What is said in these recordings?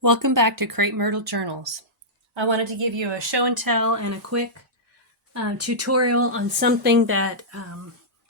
Welcome back to Crepe Myrtle Journals. I wanted to give you a show and tell and a quick tutorial on something that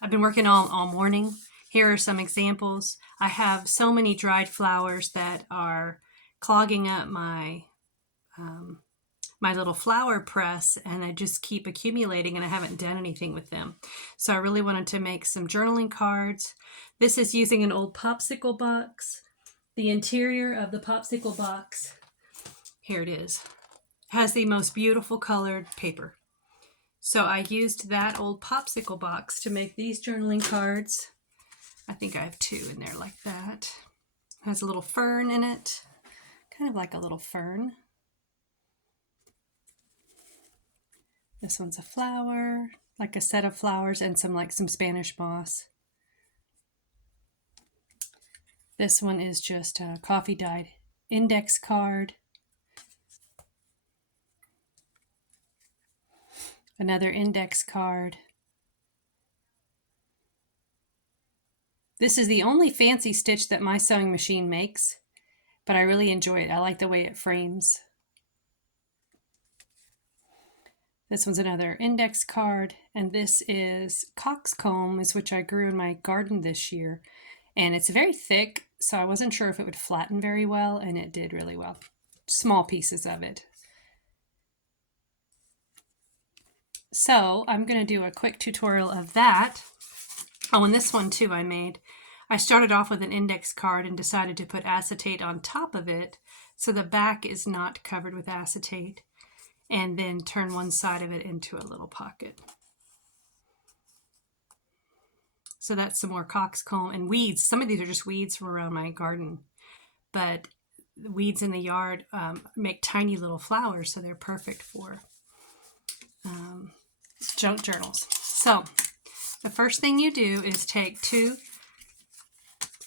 I've been working on all morning. Here are some examples. I have so many dried flowers that are clogging up my little flower press, and I just keep accumulating and I haven't done anything with them. So I really wanted to make some journaling cards. This is using an old popsicle box. The interior of the popsicle box, here it is, has the most beautiful colored paper. So I used that old popsicle box to make these journaling cards. I think I have two in there like that. It has a little fern in it, kind of like a little fern. This one's a flower, like a set of flowers and some Spanish moss. This one is just a coffee dyed index card. Another index card. This is the only fancy stitch that my sewing machine makes, but I really enjoy it. I like the way it frames. This one's another index card, and this is coxcombs, which I grew in my garden this year. And it's very thick, so I wasn't sure if it would flatten very well, and it did really well. Small pieces of it. So I'm going to do a quick tutorial of that. Oh, and this one too I started off with an index card and decided to put acetate on top of it so the back is not covered with acetate, and then turn one side of it into a little pocket. So that's some more coxcomb and weeds. Some of these are just weeds from around my garden, but the weeds in the yard make tiny little flowers, so they're perfect for junk journals. So the first thing you do is take two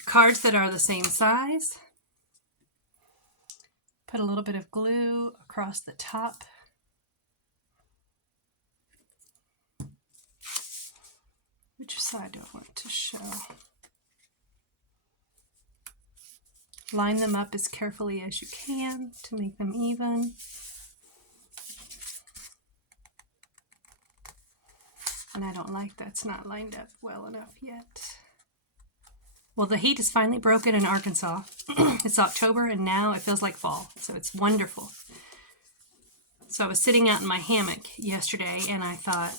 cards that are the same size, put a little bit of glue across the top, which side do I want to show? Line them up as carefully as you can to make them even. And I don't like that's not lined up well enough yet. Well, the heat is finally broken in Arkansas. It's October and now it feels like fall, so it's wonderful. So I was sitting out in my hammock yesterday and I thought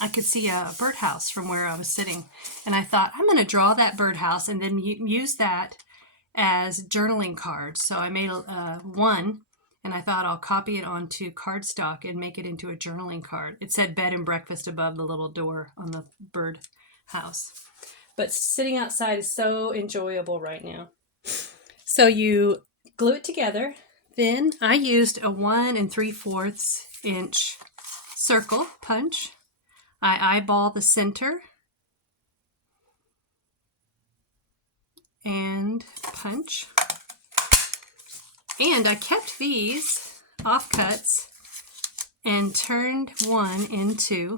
I could see a birdhouse from where I was sitting. And I thought, I'm going to draw that birdhouse and then use that as journaling cards. So I made one, and I thought I'll copy it onto cardstock and make it into a journaling card. It said bed and breakfast above the little door on the bird house. But sitting outside is so enjoyable right now. So you glue it together. Then I used a 1 3/4 inch circle punch. I eyeball the center and punch. And I kept these offcuts and turned one into,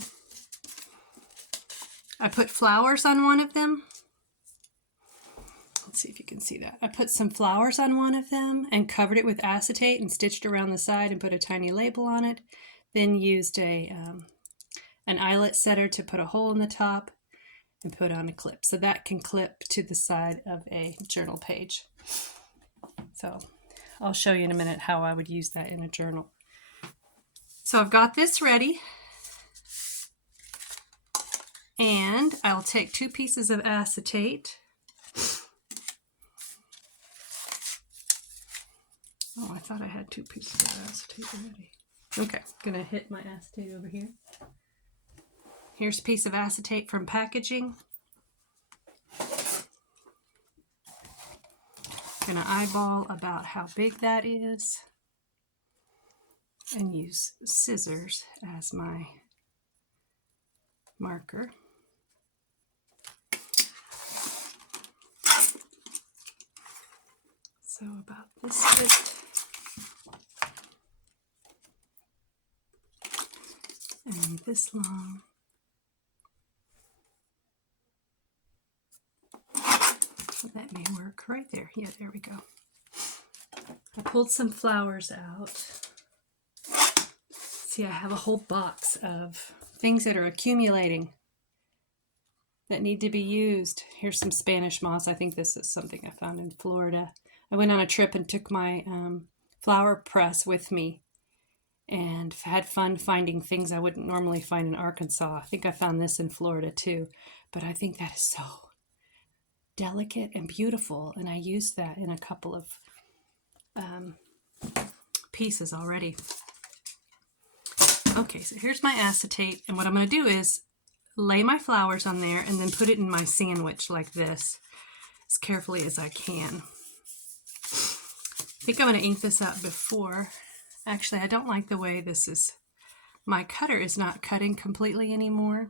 I put flowers on one of them. Let's see if you can see that. I put some flowers on one of them and covered it with acetate and stitched around the side and put a tiny label on it. Then used an eyelet setter to put a hole in the top and put on a clip. So that can clip to the side of a journal page. So I'll show you in a minute how I would use that in a journal. So I've got this ready. And I'll take 2 pieces of acetate. Oh, I thought I had 2 pieces of acetate already. Okay, gonna hit my acetate over here. Here's a piece of acetate from packaging. Gonna eyeball about how big that is and use scissors as my marker. So about this width. And this long. That may work right there. Yeah, there we go. I pulled some flowers out. See, I have a whole box of things that are accumulating that need to be used. Here's some Spanish moss. I think this is something I found in Florida. I went on a trip and took my flower press with me and had fun finding things I wouldn't normally find in Arkansas. I think I found this in Florida too, but I think that is so delicate and beautiful, and I used that in a couple of pieces already. Okay, so here's my acetate, and what I'm going to do is lay my flowers on there and then put it in my sandwich like this, as carefully as I can. I think I'm going to ink this up before. Actually, I don't like the way this is. My cutter is not cutting completely anymore.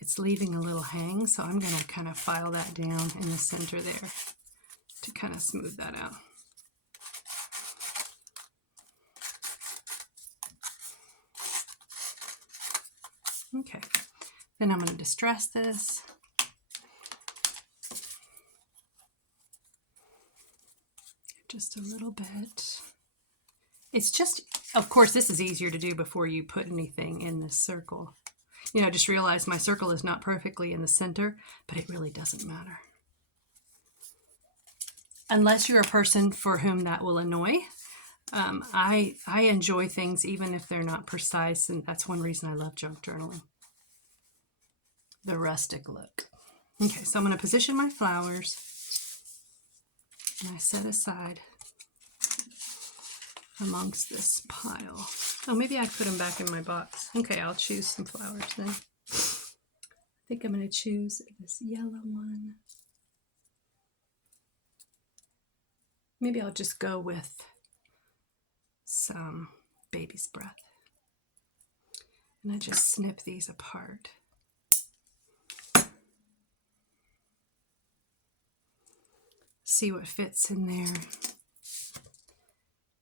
It's leaving a little hang, so I'm going to kind of file that down in the center there to kind of smooth that out. Okay, then I'm going to distress this. Just a little bit. It's just, of course, this is easier to do before you put anything in this circle. You know, I just realized my circle is not perfectly in the center, but it really doesn't matter. Unless you're a person for whom that will annoy. I enjoy things even if they're not precise, and that's one reason I love junk journaling. The rustic look. Okay, so I'm going to position my flowers, and I set aside amongst this pile. Oh, maybe I put them back in my box. Okay, I'll choose some flowers then. I think I'm going to choose this yellow one. Maybe I'll just go with some baby's breath. And I just snip these apart. See what fits in there.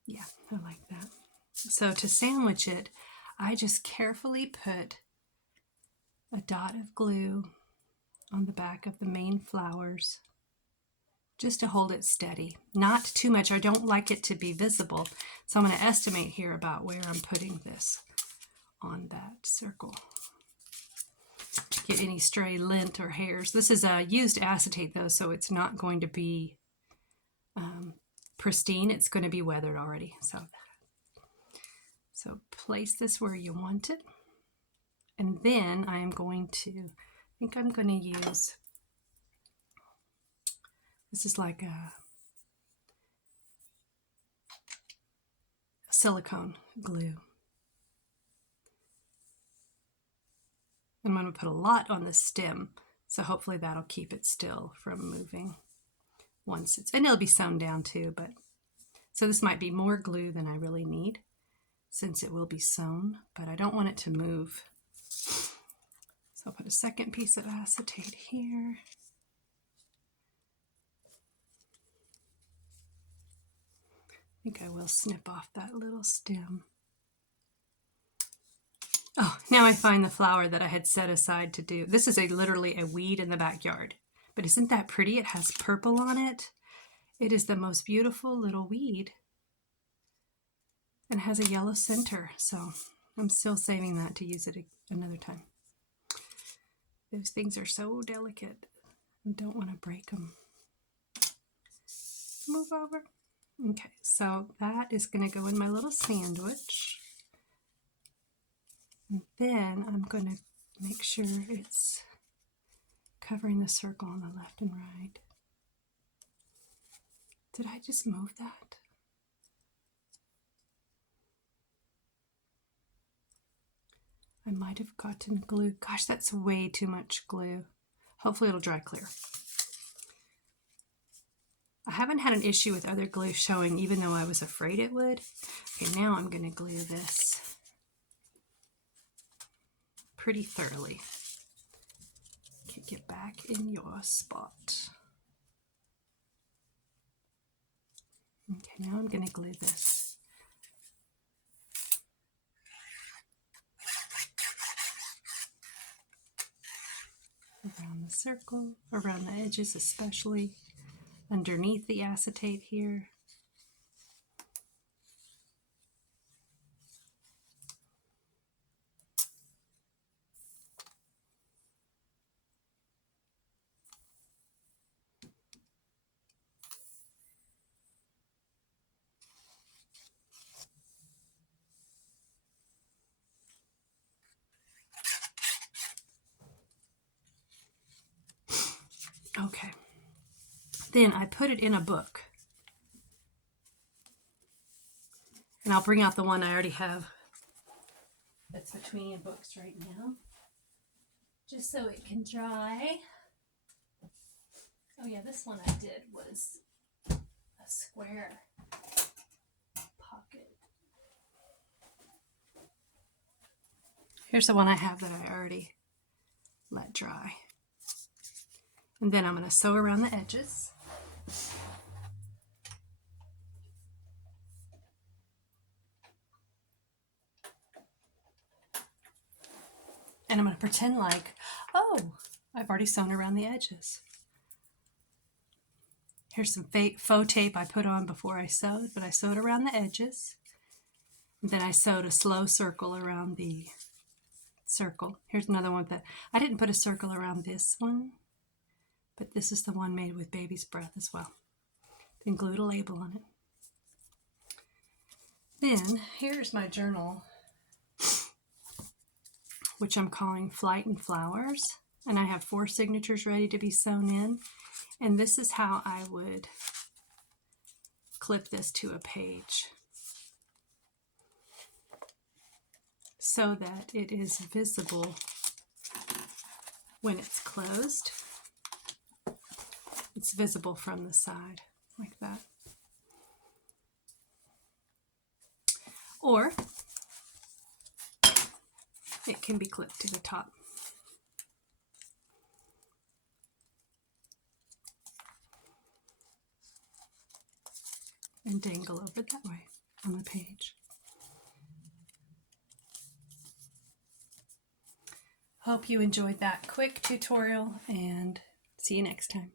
Yeah, I like that. So to sandwich it, I just carefully put a dot of glue on the back of the main flowers just to hold it steady. Not too much. I don't like it to be visible. So I'm going to estimate here about where I'm putting this on that circle. Get any stray lint or hairs. This is a used acetate though, so it's not going to be pristine. It's going to be weathered already. So place this where you want it. And then I am going to, I think I'm going to use, this is like a silicone glue. I'm going to put a lot on the stem, so hopefully that'll keep it still from moving once it's, and it'll be sewn down too, but, so this might be more glue than I really need since it will be sewn, but I don't want it to move. So I'll put a second piece of acetate here. I think I will snip off that little stem. Oh, now I find the flower that I had set aside to do. This is literally a weed in the backyard. But isn't that pretty? It has purple on it. It is the most beautiful little weed. And has a yellow center. So I'm still saving that to use it another time. Those things are so delicate. I don't want to break them. Move over. Okay, so that is going to go in my little sandwich. And then I'm going to make sure it's covering the circle on the left and right. Did I just move that? I might have gotten glue. Gosh, that's way too much glue. Hopefully it'll dry clear. I haven't had an issue with other glue showing, even though I was afraid it would. Okay, now I'm going to glue this pretty thoroughly. Okay, get back in your spot. Okay, now I'm going to glue this. Around the circle, around the edges especially. underneath the acetate here. Okay, then I put it in a book, and I'll bring out the one I already have that's between books right now, just so it can dry. Oh yeah, this one I did was a square pocket. Here's the one I have that I already let dry. And then I'm going to sew around the edges. And I'm going to pretend like, oh, I've already sewn around the edges. Here's some faux tape I put on before I sewed, but I sewed around the edges. And then I sewed a slow circle around the circle. Here's another one that I didn't put a circle around this one, but this is the one made with baby's breath as well. Then glued a label on it. Then here's my journal, which I'm calling Flight and Flowers, and I have 4 signatures ready to be sewn in, and this is how I would clip this to a page so that it is visible when it's closed. It's visible from the side, like that. Or it can be clipped to the top. And dangle over that way on the page. Hope you enjoyed that quick tutorial, and see you next time.